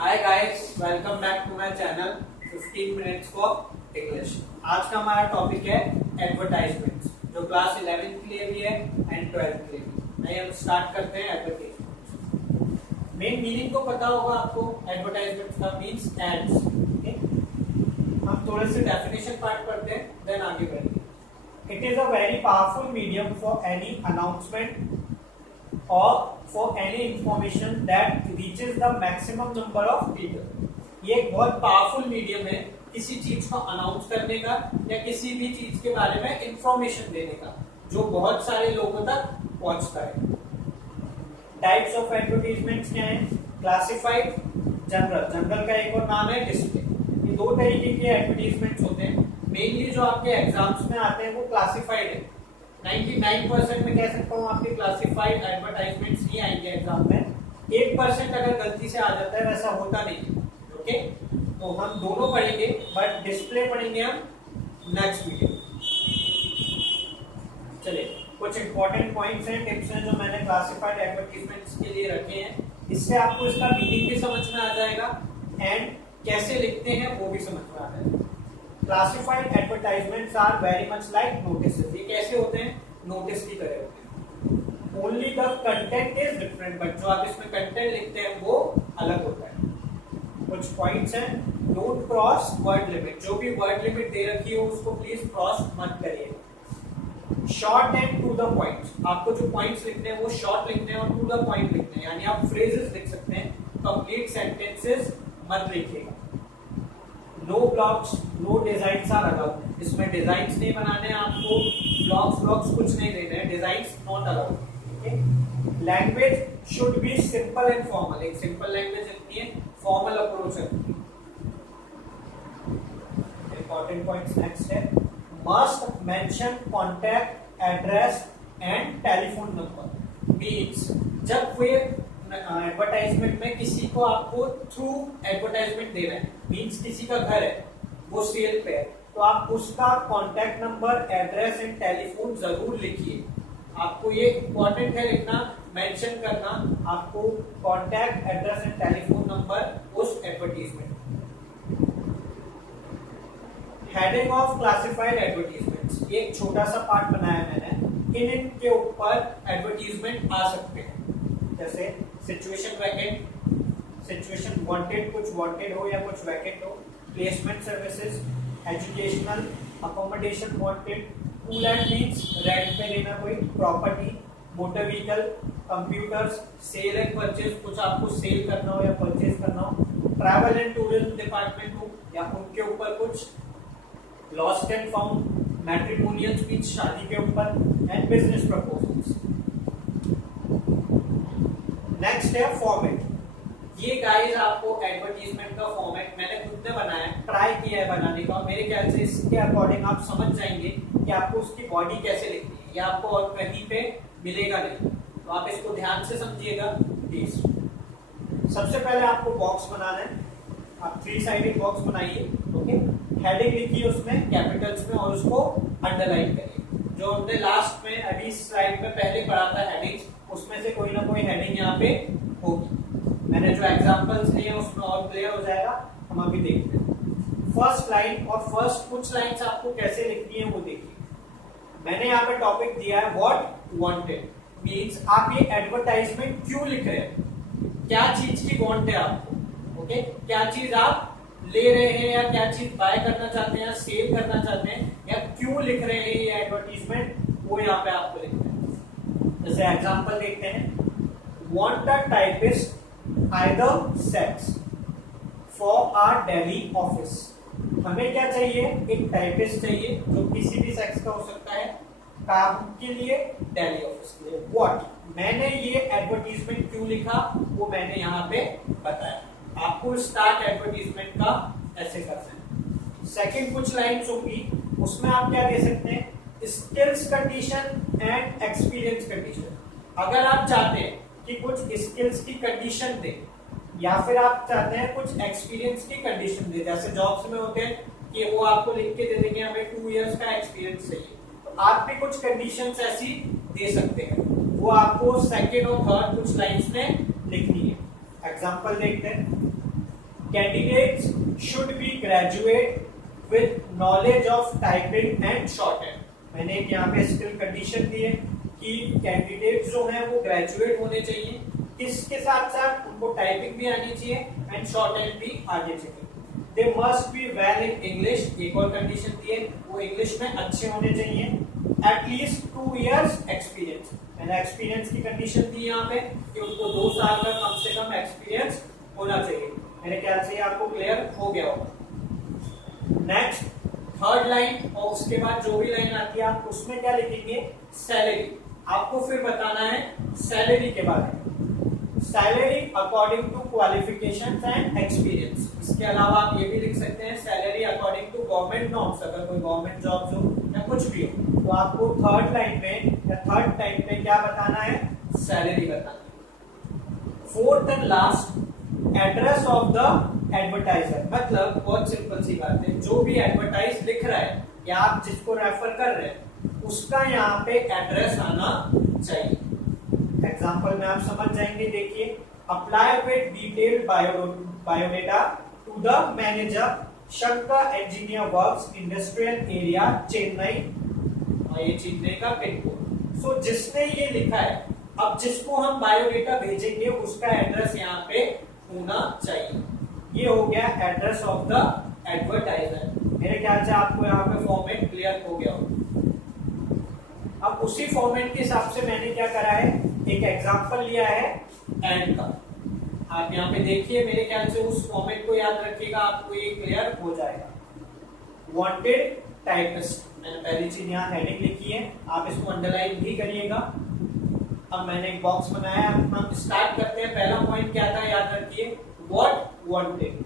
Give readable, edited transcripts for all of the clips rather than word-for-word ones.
Hi guys, welcome back to my channel 15 minutes for English. आज का हमारा topic है एडवर्टाइजमेंट्स, जो क्लास 11 के लिए भी है एंड 12 के लिए भी। आइए हम स्टार्ट करते हैं एडवर्टाइजमेंट्स। मेन मीनिंग तो पता होगा आपको, एडवर्टाइजमेंट्स का मींस एड्स। ओके, हम थोड़े से डेफिनेशन पार्ट पढ़ते हैं, देन आगे बढ़ेंगे। It is a very powerful medium for any announcement or for any information that reaches the maximum number of people. ये एक बहुत पावरफुल मीडियम है किसी चीज को अनाउंस करने का या किसी भी चीज के बारे में इंफॉर्मेशन देने का, जो बहुत सारे लोगों तक पहुंचता है। टाइप्स ऑफ एडवर्टीजमेंट्स क्या हैं? Classified, general. जनरल का एक और नाम है डिस्प्ले। ये दो तरीके के एडवर्टीजमेंट्स होते हैं। मेनली जो आपके एग्जाम्स में आते हैं वो क्लासिफाइड है। 99% में कह सकता हूँ आपके क्लासिफाइड एडवर्टाइजमेंट्स ही आएंगे एग्जाम में। 1% अगर गलती से आ जाता है, वैसा होता नहीं। ओके, तो हम दोनों पढ़ेंगे, बट डिस्प्ले पढ़ेंगे हम नेक्स्ट वीडियो। चलिए, कुछ इंपॉर्टेंट पॉइंट्स हैं, टिप्स हैं जो मैंने क्लासिफाइड एडवर्टीजमेंट्स के लिए रखे हैं। इससे आपको इसका मीनिंग भी समझ में आ जाएगा एंड कैसे लिखते हैं वो भी समझ में आ जाएगा। Classified advertisements are very much like notice. ये कैसे होते हैं? नोटिस की तरह होते हैं। Only the content is different, but जो आप इसमें कंटेंट लिखते हैं वो अलग होता है। कुछ पॉइंट्स हैं। डोंट क्रॉस वर्ड लिमिट, जो भी वर्ड लिमिट दे रखी हो उसको प्लीज क्रॉस मत करिए। Short and to the point. आपको जो पॉइंट्स लिखने हैं वो शॉर्ट लिखने हैं और टू द पॉइंट लिखने हैं, यानी आप फ्रेजेस लिख सकते हैं, कंप्लीट सेंटेंसेस मत लिखिएगा। No blocks, no designs are allowed. इसमें डिजाइन्स नहीं बनाने हैं आपको, ब्लॉक्स कुछ नहीं देने हैं, designs not allowed. Language should be simple and formal. एक सिंपल लैंग्वेज रखती है, फॉर्मल अप्रोच रखती है। इंपॉर्टेंट पॉइंट्स नेक्स्ट है। Must mention contact address and telephone number. Means जब कोई एडवर्टाइजमेंट में किसी को आपको थ्रू एडवर्टाइजमेंट दे रहे हैं, मीन्स किसी का घर है, वो सेल पे है, तो आप उसका contact number, address and telephone जरूर लिखिए। आपको ये इंपॉर्टेंट है लिखना, मेंशन करना आपको contact, address and telephone number उस advertisement. Heading of classified advertisements. एक छोटा सा पार्ट बनाया मैंने। इनके ऊपर एडवर्टीजमेंट आ सकते हैं, जैसे सिचुएशन वैकेंट, सिचुएशन वांटेड, कुछ वांटेड हो या कुछ वैकेंट हो, placement services, educational, accommodation wanted, cool and means rent पे लेना कोई property, motor vehicle, computers, sale and purchase, कुछ आपको सेल करना हो या परचेज करना हो, ट्रैवल एंड टूरिज्म डिपार्टमेंट हो या उनके ऊपर कुछ, lost and found, matrimonials means शादी के ऊपर, एंड बिजनेस प्रपोजल्स। नेक्स्ट है फॉर्मेट। ये गाइस आपको एडवर्टीजमेंट का फॉर्मेट मैंने खुद ने बनाया है, ट्राई किया है बनाने का। मेरे ख्याल से इसके अकॉर्डिंग आप समझ जाएंगे कि आपको उसकी बॉडी कैसे लिखनी है। ये आपको और कहीं पे मिलेगा नहीं, तो आप इसको ध्यान से समझिएगा प्लीज। सबसे पहले आपको बॉक्स बनाना है। आप 3 साइडेड बॉक्स बनाइए। ओके, हेडिंग लिखिए उसमें कैपिटल्स में और उसको अंडरलाइन करिए। जो हमने लास्ट में अभी स्लाइड में पहले पढ़ा था हेडिंग्स, उसमें से कोई ना कोई हेडिंग यहाँ पे होगी। मैंने जो एग्जांपल्स लिए उसमें और क्लियर हो जाएगा, हम अभी देखते हैं। फर्स्ट लाइन और फर्स्ट कुछ लाइंस आपको कैसे लिखनी है वो देखिए। मैंने यहाँ पे टॉपिक दिया है व्हाट वांटेड। मींस आप ये एडवर्टाइजमेंट क्यों लिख रहे हैं, क्या चीज की वांट है आपको। ओके, क्या चीज आप ले रहे हैं या क्या चीज बाय करना चाहते हैं या सेल करना चाहते हैं या क्यों लिख रहे हैं ये एडवर्टीजमेंट, वो यहाँ पे आपको लिखना है। जैसे एग्जांपल देखते हैं। Want a typist either sex for our Delhi office. हमें क्या चाहिए? एक टाइपिस्ट चाहिए जो किसी भी सेक्स का हो सकता है, काम के लिए, दिल्ली ऑफिस के लिए। व्हाट, मैंने ये एडवर्टीजमेंट क्यों लिखा वो मैंने यहाँ पे बताया। आपको स्टार्ट एडवर्टीजमेंट का ऐसे करना है। सेकंड कुछ लाइन्स होगी, उसमें आप क्या दे सकते हैं? Skills condition and experience condition. अगर आप चाहते हैं कि कुछ स्किल्स की कंडीशन दे या फिर आप चाहते हैं कुछ एक्सपीरियंस की कंडीशन दे, जैसे जॉब्स में होते हैं कि वो आपको लिख के दे देंगे हमें 2 इयर्स का एक्सपीरियंस चाहिए, तो आप भी कुछ कंडीशंस ऐसी दे सकते हैं। वो आपको सेकंड और थर्ड कुछ लाइंस में लिखनी है। एग्जांपल देखते हैं। Candidates should be graduate with knowledge of typing and shorthand. मैंने एक यहाँ पे स्किल कंडीशन दी है कि कैंडिडेट जो है वो ग्रेजुएट होने चाहिए, इसके साथ साथ उनको टाइपिंग भी आनी चाहिए एंड शॉर्टहैंड भी आनी चाहिए। They must be well in English, एक और कंडीशन दी है, वो इंग्लिश में अच्छे होने चाहिए। एटलीस्ट 2 इयर्स एक्सपीरियंस, मैंने एक्सपीरियंस की कंडीशन दी यहाँ पे कि उनको 2 साल का कम से कम एक्सपीरियंस होना चाहिए। मेरे ख्याल से आपको क्लियर हो गया होगा। नेक्स्ट थर्ड लाइन और उसके बाद जो भी लाइन आती है आप उसमें क्या लिखेंगे, सैलरी। आपको फिर बताना है सैलरी के बारे में। Salary according to qualifications and experience. इसके अलावा आप ये भी लिख सकते हैं salary according to government norms, अगर कोई गवर्नमेंट जॉब हो या कुछ भी हो तो आपको थर्ड लाइन में या थर्ड टाइम पे क्या बताना है, सैलरी बताना है। Fourth and last, address of the advertiser. मतलब बहुत सिंपल सी बात है, जो भी एडवर्टाइज लिख रहा है या आप जिसको रेफर कर रहे हैं उसका यहाँ पे एड्रेस आना चाहिए। एग्जाम्पल में आप समझ जाएंगे, देखिए, apply with detail biodata to the manager Shankar engineer works industrial area Chennai, और ये चेन्नई का पिन कोड। सो जिसने ये लिखा है, अब जिसको हम बायोडेटा भेजेंगे उसका एड्रेस यहाँ पे होना चाहिए। ये हो गया एड्रेस ऑफ द एडवर्टाइजर। मेरे ख्याल से आपको यहाँ पे फॉर्मेट क्लियर हो गया होगा। अब उसी फॉर्मेट के हिसाब से मैंने क्या करा है, एक एग्जांपल लिया है एंड का। आप यहाँ पे देखिए, मेरे ख्याल से उस फॉर्मेट को याद रखिएगा, आपको ये क्लियर हो जाएगा। वांटेड टाइपिस्ट, मैंने पहली चीज यहाँ हेडिंग लिखी है, आप इसको अंडरलाइन भी करिएगा। अब मैंने एक बॉक्स बनाया, हम स्टार्ट करते हैं। पहला पॉइंट क्या था, याद रखिए, what wanted.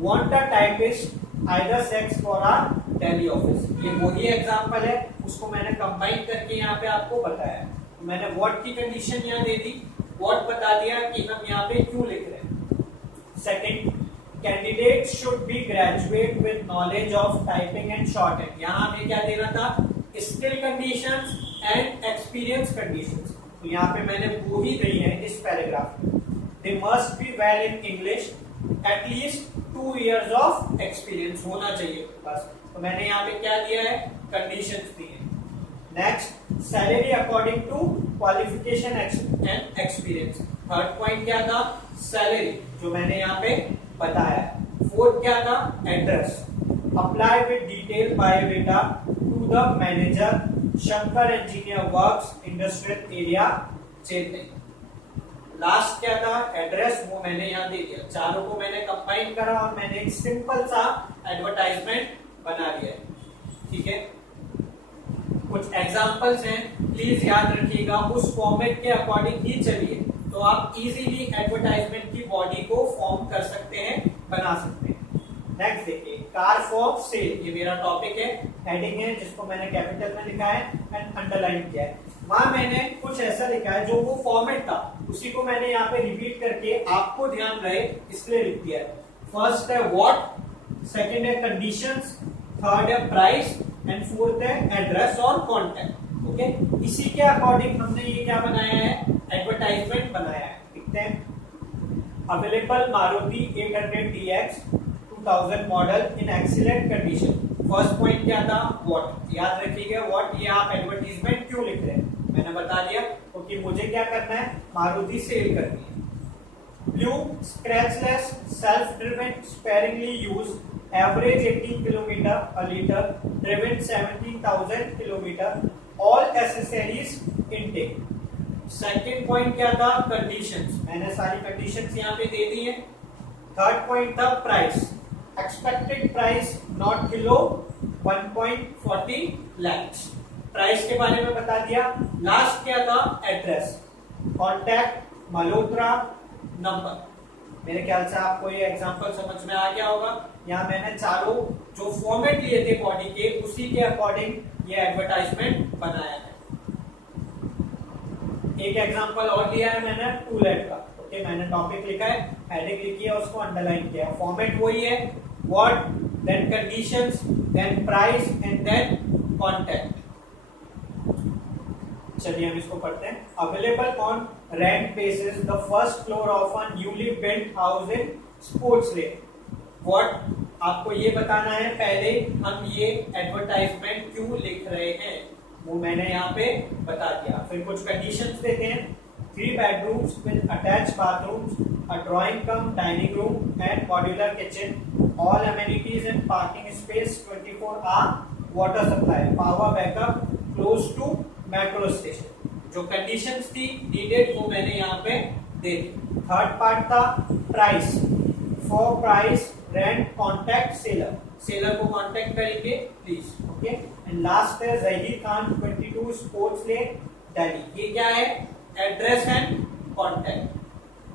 Want a typist either sex for our Delhi office. ये वही एग्जांपल है, उसको मैंने कंबाइन करके यहाँ पे आपको बताया। तो मैंने व्हाट की कंडीशन यहाँ दे दी, व्हाट बता दिया कि हम यहाँ पे क्यों लिख रहे हैं। Second, candidate should be graduate with knowledge of typing and shorthand. यहाँ हमें क्या देना था, skill conditions and experience conditions. तो यहाँ पे मैंने वो ही दी है इस पैराग्राफ में। They must be well in English, at least 2 years of experience होना चाहिए बस। तो मैंने यहाँ पे क्या दिया है, कंडीशंस दी है। Next, salary according to qualification and experience. Third point क्या था, सैलरी, जो मैंने यहाँ पे बताया। फोर्थ क्या था, address. Apply with detail biodata to the manager Shankar engineer works industrial area Chennai. Last क्या था, एड्रेस, वो मैंने यहाँ दे दिया। चारों को मैंने कंबाइन करा और मैंने एक सिंपल सा एडवर्टाइजमेंट बना दिया। ठीक है, कुछ एग्जांपल्स हैं, प्लीज याद रखिएगा, उस फॉर्मेट के अकॉर्डिंग ही चलिए, तो आप इजीली एडवर्टाइजमेंट की बॉडी को फॉर्म कर सकते हैं, बना सकते हैं। नेक्स्ट देखिए, कार फॉर सेल, ये मेरा टॉपिक है, हेडिंग है जिसको मैंने कैपिटल में लिखा है एंड अंडरलाइन किया है। वहां मैंने कुछ ऐसा लिखा है जो वो फॉर्मेट था, उसी को मैंने यहाँ पे रिपीट करके आपको ध्यान रहे इसलिए लिख दिया है। फर्स्ट है व्हाट, सेकंड है कंडीशंस, थर्ड है प्राइस एंड फोर्थ है एड्रेस और कॉन्टैक्ट। ओके, इसी के अकॉर्डिंग हमने ये क्या बनाया है, एडवर्टाइजमेंट बनाया है। लिखते हैं, अवेलेबल मारुति 800 DX 2000 मॉडल इन एक्सीलेंट कंडीशन। फर्स्ट पॉइंट क्या था, व्हाट, याद रखिएगा व्हाट। ये आप एडवर्टाइजमेंट क्यों लिख रहे हैं, मैंने बता दिया, क्योंकि मुझे क्या करना है, मारुति सेल करनी है। Blue scratchless self driven sparingly use average 18 kilometre a litre, driven 17,000 kilometre, all accessories intact. Second point क्या था, कंडीशंस, मैंने सारी कंडीशंस यहाँ पे दे दी है। थर्ड पॉइंट था price, expected price not below 1.40 lakhs, price के बारे में बता दिया। लास्ट क्या था, एड्रेस, कॉन्टैक्ट मल्होत्रा नंबर। मेरे ख्याल से आपको ये एग्जांपल समझ में आ गया होगा। यहाँ मैंने चारों जो फॉर्मेट लिए थे बॉडी के, उसी के अकॉर्डिंग ये एडवर्टाइजमेंट बनाया है। एक एग्जांपल और लिया है मैंने टूलेट का। ओके, मैंने टॉपिक लिखा है, हेडिंग लिखी है, उसको अंडरलाइन किया है। फॉर्मेट वही है, what, then conditions, then price and then contact. चलिए हम इसको पढ़ते हैं। Available on rent basis the first floor of a newly built house in sports lane. What, आपको ये बताना है पहले हम ये एडवर्टाइजमेंट क्यों लिख रहे हैं, वो मैंने यहाँ पे बता दिया। फिर कुछ कंडीशंस देते हैं। 3 bedrooms with attached bathrooms, a drawing cum dining room and modular kitchen, all amenities and parking space, 24-hour water supply, power backup, close to metro station। जो कंडीशंस थी नीडेड वो मैंने यहाँ पे दे दी। थर्ड पार्ट था price. For price rent contact seller, seller को contact करेंगे please, okay. And last है जहीर खान 22 स्पोर्ट्स लेन दिल्ली। ये क्या है, एड्रेस एंड कॉन्टैक्ट,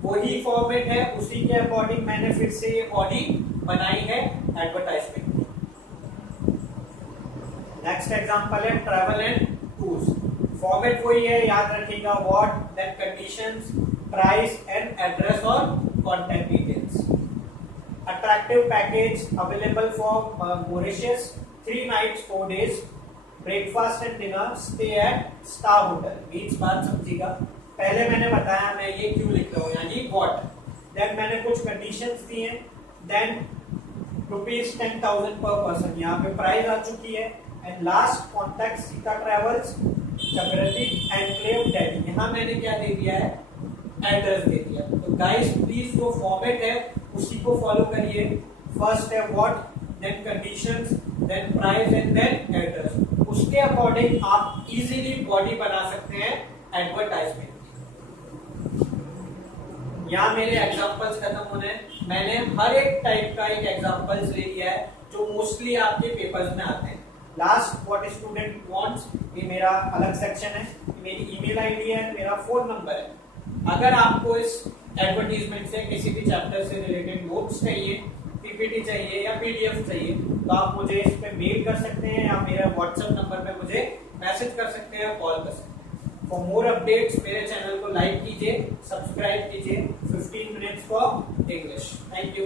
वही फॉर्मेट है, उसी के अकॉर्डिंग मैंने फिर से ये बॉडी बनाई है एडवर्टाइजमेंट। नेक्स्ट एग्जांपल है ट्रैवल एंड टूर्स। फॉर्मेट वही है, याद रखिएगा, what, then conditions, price and address और contact details. Attractive package available for Mauritius, 3 nights 4 days, breakfast and dinner, stay at Star Hotel। Means बात समझिएगा, पहले मैंने बताया मैं ये क्यों लिख रहा हूँ, यानी what, देन मैंने कुछ कंडीशंस दी हैं, देन ₹10,000 पर पर्सन, यहाँ पे प्राइस आ चुकी है, and last contact Sita travels जागृति एनक्लेव दिल्ली। यहाँ मैंने क्या दे दिया है, एड्रेस दे दिया। तो गाइस प्लीज जो फॉर्मेट है उसी को फॉलो करिए। फर्स्ट है what, then conditions, then price and then address. उसके अकॉर्डिंग आप इजीली बॉडी बना सकते हैं एडवर्टाइजमेंट की। यहाँ मेरे एग्जांपल्स खत्म होने, मैंने हर एक टाइप का एक एग्जांपल्स ले लिया है जो मोस्टली आपके पेपर्स में आते हैं। लास्ट व्हाट स्टूडेंट वांट्स, ये मेरा अलग सेक्शन है, मेरी ईमेल आईडी है, मेरा फोन नंबर है। अगर आपको इस एडवर्टीजमेंट से किसी भी चैप्टर से रिलेटेड नोट्स चाहिए, पीपीटी चाहिए या पीडीएफ चाहिए, तो आप मुझे इस पे मेल कर सकते हैं या मेरे व्हाट्सएप नंबर पे मुझे मैसेज कर सकते हैं या कॉल कर सकते हैं। फॉर मोर अपडेट्स मेरे चैनल को लाइक कीजिए, सब्सक्राइब कीजिए। 15 minutes for English. Thank you.